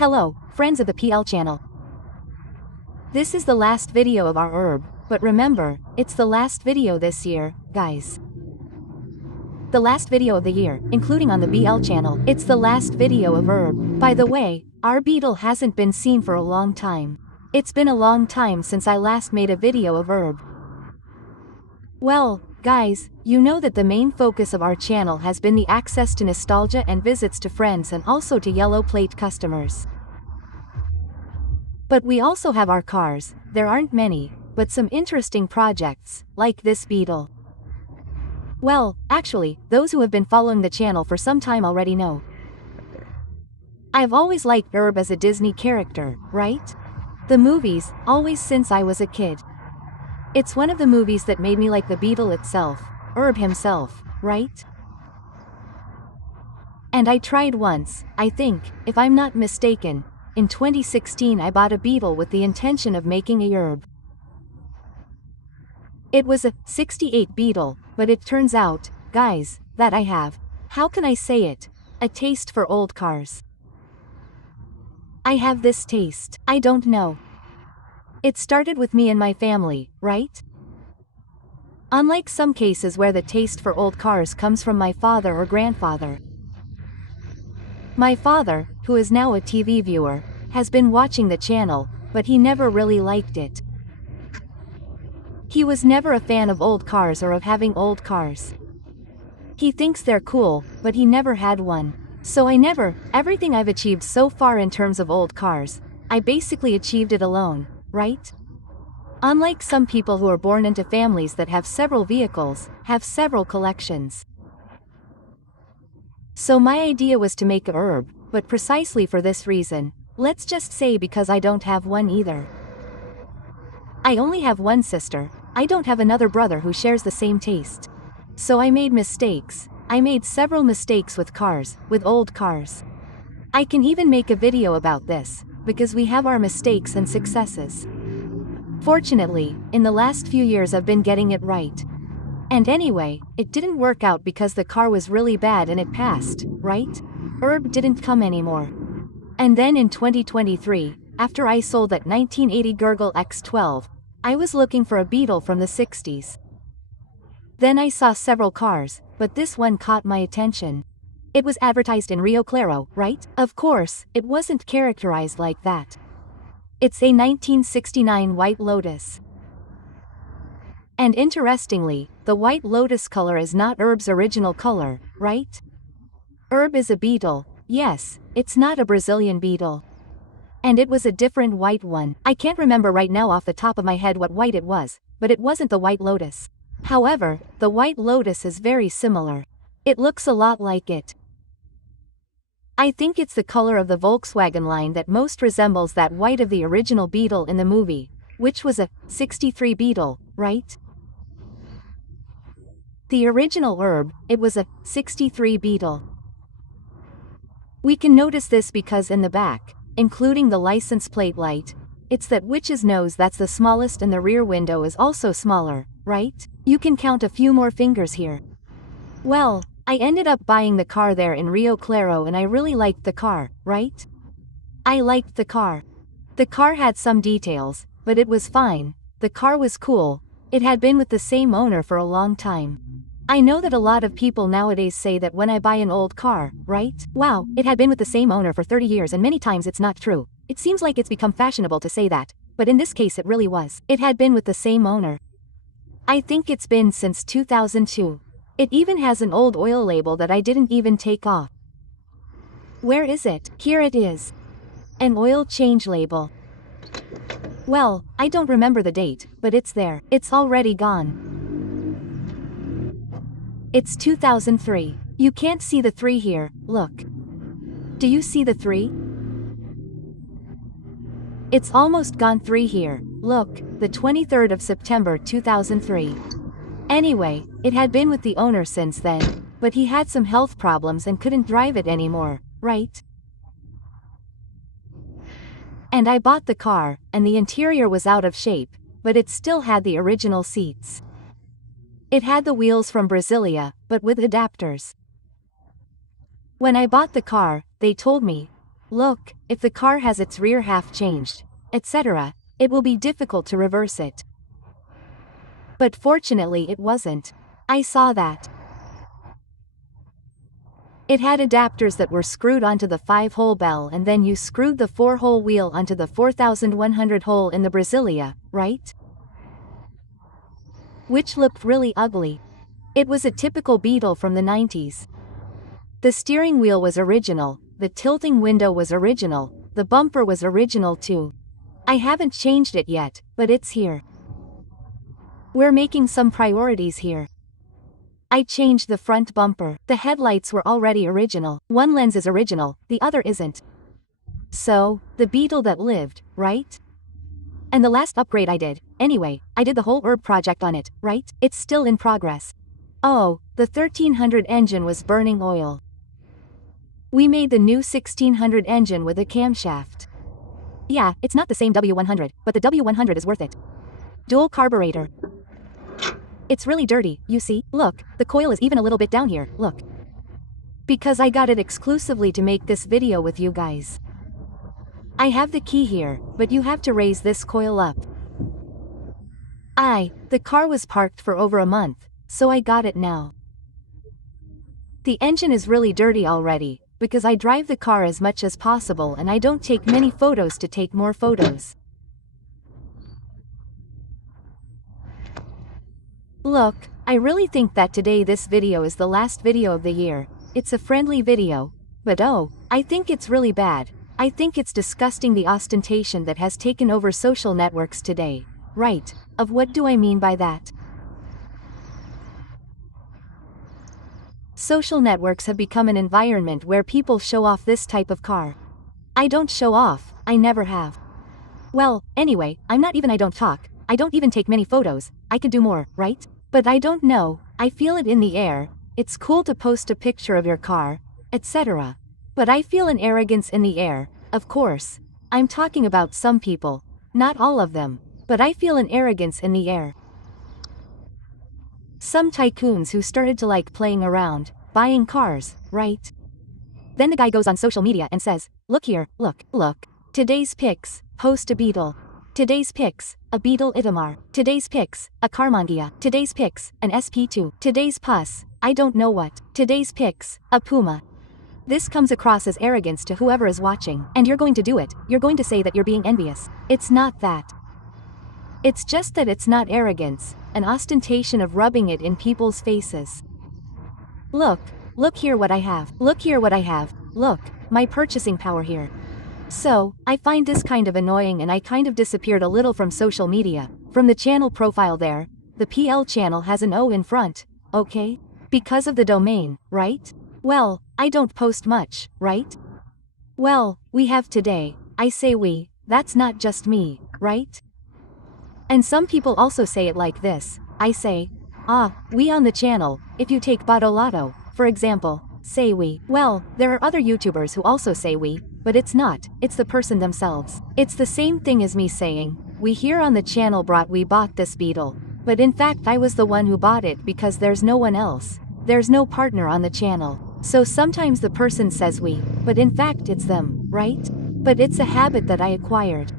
Hello, friends of the PL channel. This is the last video of our herb, but remember, it's the last video this year, guys. The last video of the year, including on the BL channel. It's the last video of herb. By the way, our beetle hasn't been seen for a long time. It's been a long time since I last made a video of herb. Well, guys, you know that the main focus of our channel has been the access to nostalgia and visits to friends and also to yellow plate customers. But we also have our cars. There aren't many, but some interesting projects, like this beetle. Well, actually, those who have been following the channel for some time already know. I've always liked Herb as a Disney character, right? The movies, always since I was a kid. It's one of the movies that made me like the beetle itself, Herb himself, right? And I tried once, I think, if I'm not mistaken, in 2016 I bought a beetle with the intention of making a Herb. It was a 68 beetle, but it turns out, guys, that I have, how can I say it, a taste for old cars. I have this taste, I don't know. It started with me and my family, right? Unlike some cases where the taste for old cars comes from my father or grandfather. My father, who is now a TV viewer, has been watching the channel, but he never really liked it. He was never a fan of old cars or of having old cars. He thinks they're cool, but he never had one. So everything I've achieved so far in terms of old cars, I basically achieved it alone, right? Unlike some people who are born into families that have several vehicles, have several collections. So my idea was to make a herb, but precisely for this reason, let's just say because I don't have one either. I only have one sister, I don't have another brother who shares the same taste. So I made mistakes. I made several mistakes with cars, with old cars. I can even make a video about this, because we have our mistakes and successes. Fortunately, in the last few years I've been getting it right. And anyway, it didn't work out because the car was really bad and it passed, right? Herb didn't come anymore. And then in 2023, after I sold that 1980 Gurgle X12, I was looking for a beetle from the 60s. Then I saw several cars, but this one caught my attention. It was advertised in Rio Claro, right? Of course, it wasn't characterized like that. It's a 1969 White Lotus. And interestingly, the White Lotus color is not Herb's original color, right? Herb is a beetle, yes, it's not a Brazilian beetle. And it was a different white one. I can't remember right now off the top of my head what white it was, but it wasn't the White Lotus. However, the White Lotus is very similar. It looks a lot like it. I think it's the color of the Volkswagen line that most resembles that white of the original beetle in the movie, which was a 63 beetle, right? The original herb, it was a 63 beetle. We can notice this because in the back, including the license plate light, it's that witch's nose that's the smallest and the rear window is also smaller, right? You can count a few more fingers here. Well, I ended up buying the car there in Rio Claro and I really liked the car, right? I liked the car. The car had some details, but it was fine. The car was cool. It had been with the same owner for a long time. I know that a lot of people nowadays say that when I buy an old car, right? Wow, it had been with the same owner for 30 years and many times it's not true. It seems like it's become fashionable to say that, but in this case it really was. It had been with the same owner. I think it's been since 2002. It even has an old oil label that I didn't even take off. Where is it? Here it is. An oil change label. Well, I don't remember the date, but it's there. It's already gone. It's 2003. You can't see the 3 here, look. Do you see the 3? It's almost gone 3 here, look, the 23rd of September 2003. Anyway, it had been with the owner since then, but he had some health problems and couldn't drive it anymore, right? And I bought the car, and the interior was out of shape, but it still had the original seats. It had the wheels from Brasilia, but with adapters. When I bought the car, they told me, Look, if the car has its rear half changed, etc., it will be difficult to reverse it. But fortunately it wasn't. I saw that. It had adapters that were screwed onto the 5-hole bell, and then you screwed the 4-hole wheel onto the 4100 hole in the Brasilia, right? Which looked really ugly. It was a typical Beetle from the 90s. The steering wheel was original, the tilting window was original, the bumper was original too. I haven't changed it yet, but it's here. We're making some priorities here. I changed the front bumper. The headlights were already original. One lens is original, the other isn't. So, the Beetle that lived, right? And the last upgrade I did, anyway, I did the whole herb project on it, right? It's still in progress. Oh, the 1300 engine was burning oil. We made the new 1600 engine with a camshaft. Yeah, it's not the same W100, but the W100 is worth it. Dual carburetor. It's really dirty, you see? Look, the coil is even a little bit down here, look. Because I got it exclusively to make this video with you guys. I have the key here, but you have to raise this coil up. The car was parked for over a month, so I got it now. The engine is really dirty already, because I drive the car as much as possible and I don't take many photos to take more photos. Look, I really think that today this video is the last video of the year. It's a friendly video, but oh, I think it's really bad. I think it's disgusting, the ostentation that has taken over social networks today. Right, of what do I mean by that? Social networks have become an environment where people show off this type of car. I don't show off, I never have. Well, anyway, I don't talk, I don't even take many photos, I could do more, right? But I don't know, I feel it in the air, it's cool to post a picture of your car, etc. But I feel an arrogance in the air, of course. I'm talking about some people, not all of them, but I feel an arrogance in the air. Some tycoons who started to like playing around, buying cars, right? Then the guy goes on social media and says, look here, look, today's pics, post a Beetle. Today's pics, a Beetle Itamar. Today's pics, a Carmangia. Today's pics, an SP2. Today's pus, I don't know what. Today's pics, a Puma. This comes across as arrogance to whoever is watching, and you're going to do it, you're going to say that you're being envious. It's not that. It's just that it's not arrogance, an ostentation of rubbing it in people's faces. Look here what I have, look here what I have, look, my purchasing power here. So, I find this kind of annoying and I kind of disappeared a little from social media, from the channel profile there, the PL channel has an O in front, okay? Because of the domain, right? Well, I don't post much, right? Well, we have today, I say we, that's not just me, right? And some people also say it like this, I say, we on the channel, if you take Badolato, for example, say we. Well, there are other YouTubers who also say we, but it's not, it's the person themselves. It's the same thing as me saying, we here on the channel we bought this Beetle, but in fact I was the one who bought it because there's no one else, there's no partner on the channel. So sometimes the person says we, but in fact it's them, right? But it's a habit that I acquired.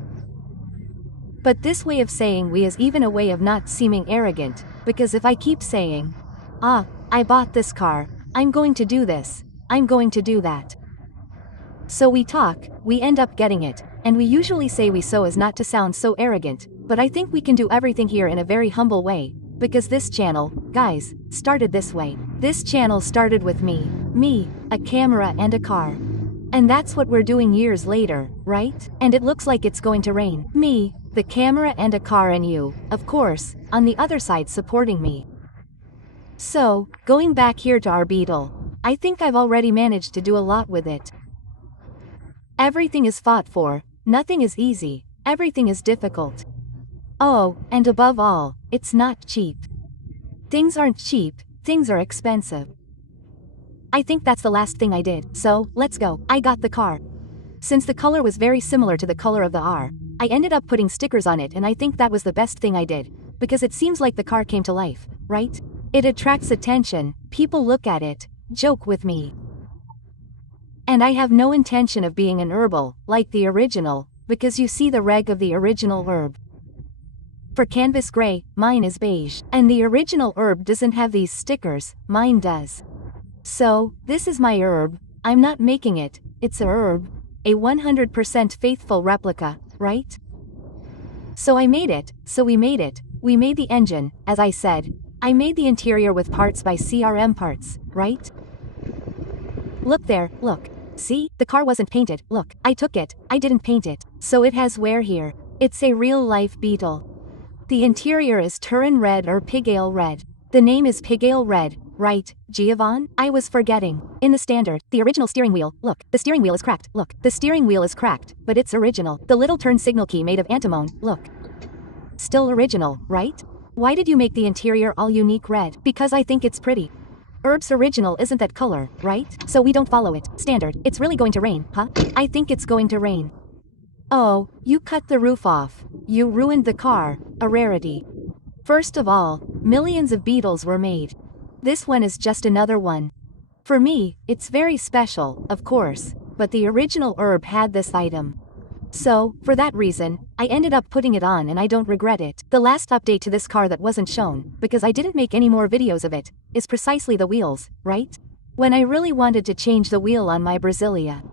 But this way of saying we is even a way of not seeming arrogant, because if I keep saying, I bought this car, I'm going to do this, I'm going to do that. So we talk, we end up getting it, and we usually say we so as not to sound so arrogant, but I think we can do everything here in a very humble way, because this channel, guys, started this way. This channel started with me, a camera and a car. And that's what we're doing years later, right? And it looks like it's going to rain. Me, the camera and a car, and you, of course, on the other side supporting me. So, going back here to our Beetle, I think I've already managed to do a lot with it. Everything is fought for, nothing is easy, everything is difficult. Oh, and above all, it's not cheap. Things aren't cheap, things are expensive. I think that's the last thing I did, so, let's go. I got the car. Since the color was very similar to the color of the R, I ended up putting stickers on it, and I think that was the best thing I did, because it seems like the car came to life, right? It attracts attention, people look at it, joke with me. And I have no intention of being an herbal, like the original, because you see the reg of the original herb. For canvas gray, mine is beige, and the original herb doesn't have these stickers, mine does. So, this is my herb, I'm not making it, it's a herb, a 100% faithful replica, right? So I made it, so we made it, we made the engine, as I said, I made the interior with parts by CRM parts, right? Look there, look. See, the car wasn't painted, look, I took it, I didn't paint it, so it has wear here. It's a real-life Beetle. The interior is Turin red or pig ale red. The name is pig ale red, right, Giovanni? I was forgetting. In the standard, the original steering wheel, look, the steering wheel is cracked, look, the steering wheel is cracked, but it's original. The little turn signal key made of antimony, look. Still original, right? Why did you make the interior all unique red? Because I think it's pretty. Herb's original isn't that color, right? So we don't follow it. Standard, it's really going to rain, huh? I think it's going to rain. Oh, you cut the roof off. You ruined the car, a rarity. First of all, millions of Beetles were made. This one is just another one. For me, it's very special, of course, but the original herb had this item. So, for that reason, I ended up putting it on and I don't regret it. The last update to this car that wasn't shown, because I didn't make any more videos of it, is precisely the wheels, right? When I really wanted to change the wheel on my Brasilia.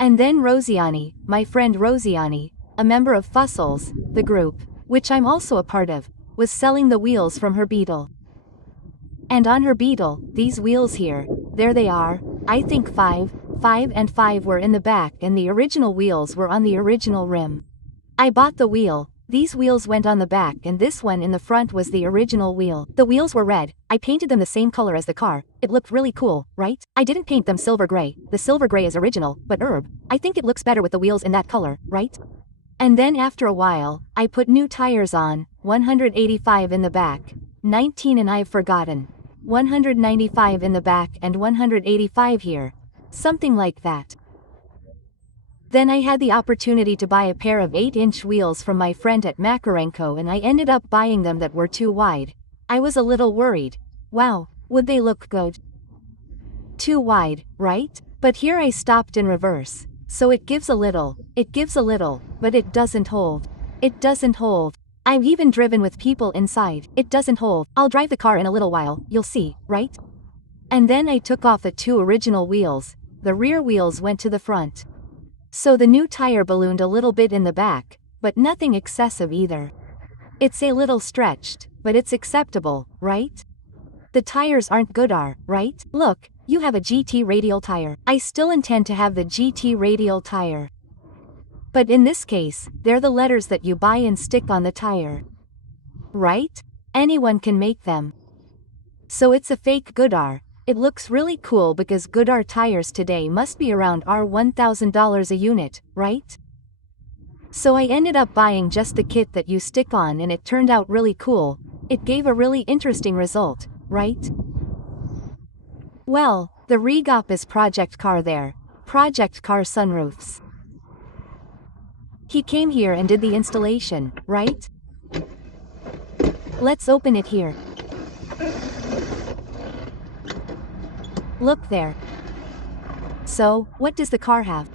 And then Rosiani, my friend Rosiani, a member of Fussels, the group, which I'm also a part of, was selling the wheels from her Beetle. And on her Beetle, these wheels here, there they are, I think 5 and 5 were in the back and the original wheels were on the original rim. I bought the wheel, these wheels went on the back and this one in the front was the original wheel. The wheels were red, I painted them the same color as the car, it looked really cool, right? I didn't paint them silver gray, the silver gray is original, but herb, I think it looks better with the wheels in that color, right? And then after a while, I put new tires on, 185 in the back, 19 and I've forgotten, 195 in the back and 185 here. Something like that. Then I had the opportunity to buy a pair of 8-inch wheels from my friend at Makarenko and I ended up buying them that were too wide. I was a little worried. Wow, would they look good? Too wide, right? But here I stopped in reverse. So it gives a little, but it doesn't hold. It doesn't hold. I've even driven with people inside. It doesn't hold. I'll drive the car in a little while, you'll see, right? And then I took off the 2 original wheels. The rear wheels went to the front. So the new tire ballooned a little bit in the back, but nothing excessive either. It's a little stretched, but it's acceptable, right? The tires aren't good right? Look, you have a GT radial tire. I still intend to have the GT radial tire. But in this case, they're the letters that you buy and stick on the tire. Right? Anyone can make them. So it's a fake Goodar. It looks really cool because Goodar tires today must be around $1,000 a unit, right? So I ended up buying just the kit that you stick on and it turned out really cool. It gave a really interesting result, right? Well, the Regop is Project Car there. Project Car sunroofs. He came here and did the installation, right? Let's open it here. Look there. So, what does the car have?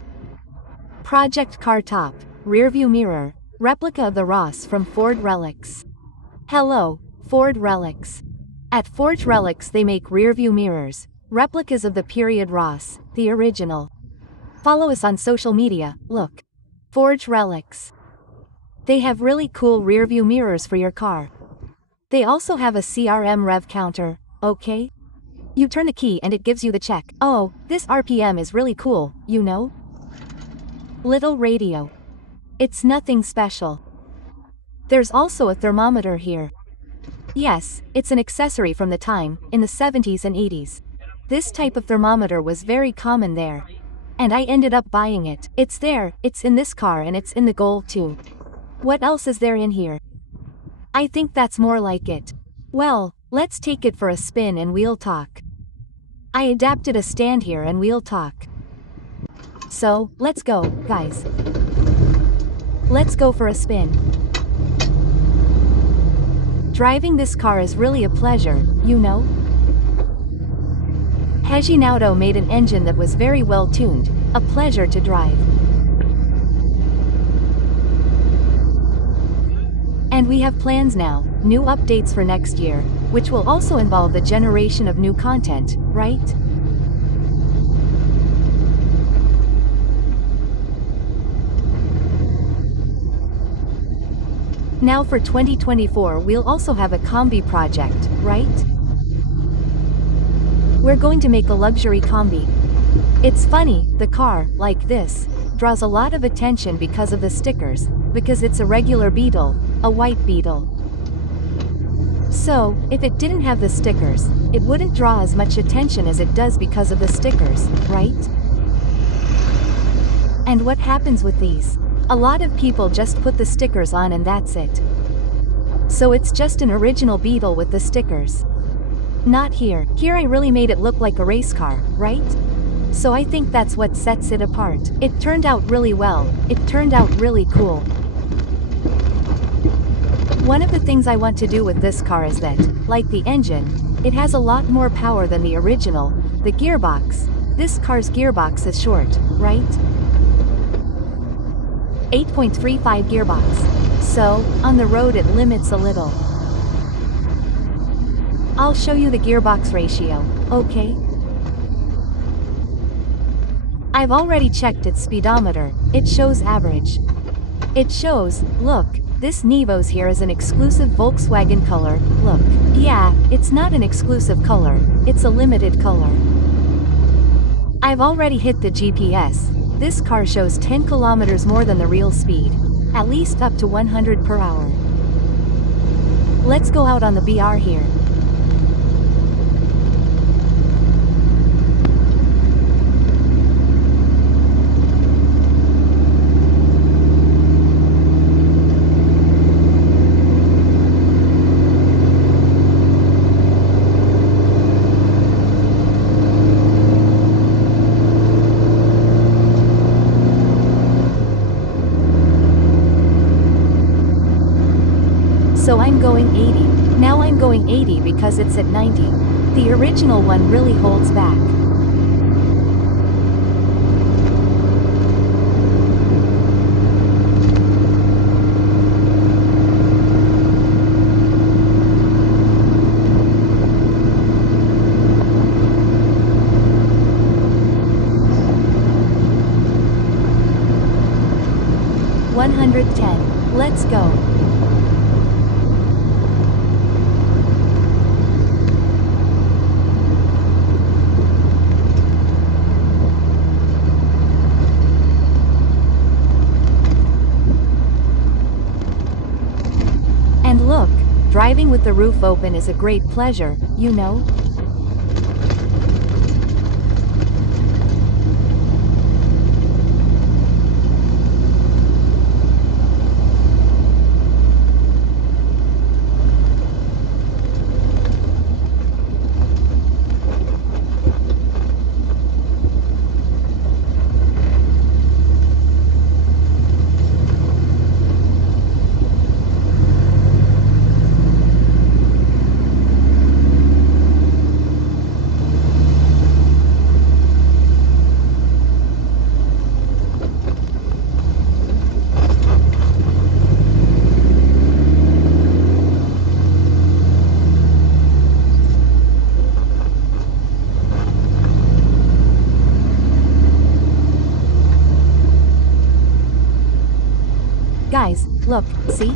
Project Car top, rearview mirror, replica of the Ross from Ford Relics. Hello, Ford Relics. At Ford Relics they make rearview mirrors, replicas of the period Ross, the original. Follow us on social media, look. Ford Relics. They have really cool rearview mirrors for your car. They also have a CRM rev counter, okay? You turn the key and it gives you the check. Oh, this RPM is really cool, you know? Little radio. It's nothing special. There's also a thermometer here. Yes, it's an accessory from the time, in the 70s and 80s. This type of thermometer was very common there. And I ended up buying it. It's there, it's in this car and it's in the Goal too. What else is there in here? I think that's more like it. Well, let's take it for a spin and we'll talk. I adapted a stand here and we'll talk. So, let's go, guys. Let's go for a spin. Driving this car is really a pleasure, you know? Heginaudo made an engine that was very well tuned, a pleasure to drive. And we have plans now, new updates for next year, which will also involve the generation of new content, right? Now for 2024 we'll also have a combi project, right? We're going to make a luxury combi. It's funny, the car, like this, draws a lot of attention because of the stickers, because it's a regular Beetle, a white Beetle. So, if it didn't have the stickers, it wouldn't draw as much attention as it does because of the stickers, right? And what happens with these? A lot of people just put the stickers on and that's it. So it's just an original Beetle with the stickers. Not here. Here I really made it look like a race car, right? So I think that's what sets it apart. It turned out really well. It turned out really cool. One of the things I want to do with this car is that, like the engine, it has a lot more power than the original. The gearbox. This car's gearbox is short, right? 8.35 gearbox. So, on the road it limits a little. I'll show you the gearbox ratio, okay? I've already checked its speedometer, it shows average. It shows, look, this Nivos here is an exclusive Volkswagen color, look. Yeah, it's not an exclusive color, it's a limited color. I've already hit the GPS. This car shows 10 kilometers more than the real speed. At least up to 100 per hour. Let's go out on the BR here. So I'm going 80. Now I'm going 80 because it's at 90. The original one really holds back. $110. Let's go. And look, driving with the roof open is a great pleasure, you know? Guys, look, see?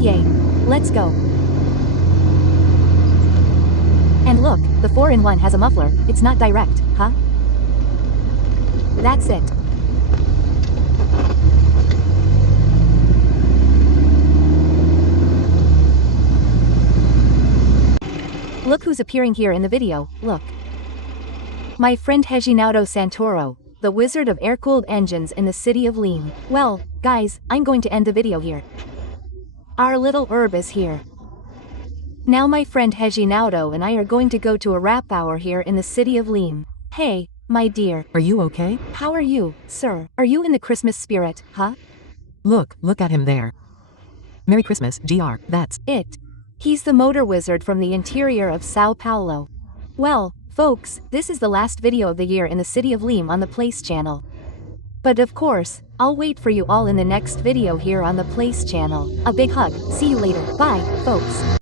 Yay. Let's go. And look, the 4-in-1 has a muffler, it's not direct, huh? That's it. Look who's appearing here in the video, look. My friend Heginaudo Santoro, the wizard of air-cooled engines in the city of Leme. Well, guys, I'm going to end the video here. Our little herb is here. Now my friend Heginaudo and I are going to go to a rap hour here in the city of Leme. Hey, my dear. Are you okay? How are you, sir? Are you in the Christmas spirit, huh? Look at him there. Merry Christmas, GR. That's it. He's the motor wizard from the interior of Sao Paulo. Well, folks, this is the last video of the year in the city of Leme on the Place channel. But of course, I'll wait for you all in the next video here on the Place channel. A big hug. See you later. Bye, folks.